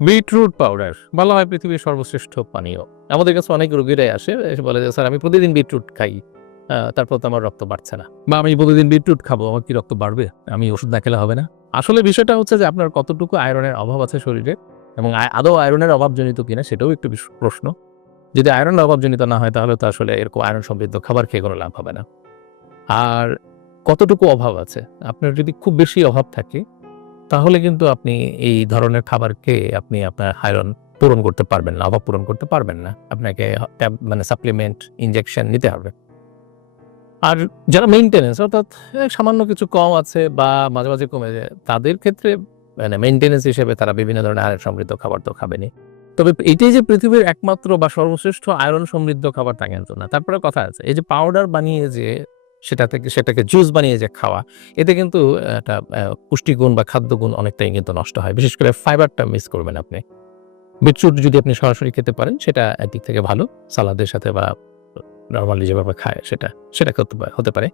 Beetroot powder বলা হয় পৃথিবীর সর্বশ্রেষ্ঠ পানীয়। আমাদের কাছে অনেক রোগীরাই আসে, এসে বলে যে, "স্যার আমি প্রতিদিন বিটরুট খাই। তারপর তো আমার রক্ত বাড়ছে না।" বা "আমি প্রতিদিন বিটরুট খাবো, আমার কি রক্ত বাড়বে? আমি ওষুধ না খেলে হবে না?" আসলে বিষয়টা হচ্ছে যে আপনার কতটুকু আয়রনের অভাব আছে শরীরে এবং আদৌ আয়রনের অভাবজনিত কিনা সেটাও একটু প্রশ্ন। যদি আয়রনের অভাবজনিত না হয় তাহলে তো আসলে এরকম আয়রন সমৃদ্ধ খাবার খেয়ে কোনো লাভ হবে না। আর কতটুকু অভাব আছে? আপনার যদি খুব বেশি অভাব থাকে তাহলে কিন্তু আপনি এই ধরনের খাবার খেয়ে আপনি আপনার আয়রন পূরণ করতে পারবেন না, অভাব পূরণ করতে পারবেন না। আপনাকে মানে সাপ্লিমেন্ট, ইনজেকশন নিতে হবে। আর যারা মেইনটেন্যান্স অর্থাৎ সামান্য কিছু কম আছে বা মাঝে, মাঝে কমে যায়, তাদের ক্ষেত্রে মানে মেইনটেন্যান্স হিসেবে তারা বিভিন্ন ধরনের আয়রন সমৃদ্ধ খাবার তো খাবেনই। তবে এটাই যে পৃথিবীর একমাত্র বা সর্বশ্রেষ্ঠ আয়রন সমৃদ্ধ খাবার তা কিন্তু না। তারপরে কথা আছে, এই যে পাউডার বানিয়ে যে সেটাকে জুস বানিয়ে যে খাওয়া, এতে কিন্তু একটা পুষ্টিগুণ বা খাদ্যগুণ অনেকটাই কিন্তু নষ্ট হয়। বিশেষ করে ফাইবারটা মিস করবেন আপনি। বিটরুট যদি আপনি সরাসরি খেতে পারেন সেটা একদিক থেকে ভালো। সালাদের সাথে বা নরমালি যেভাবে খায় সেটা হতে পারে।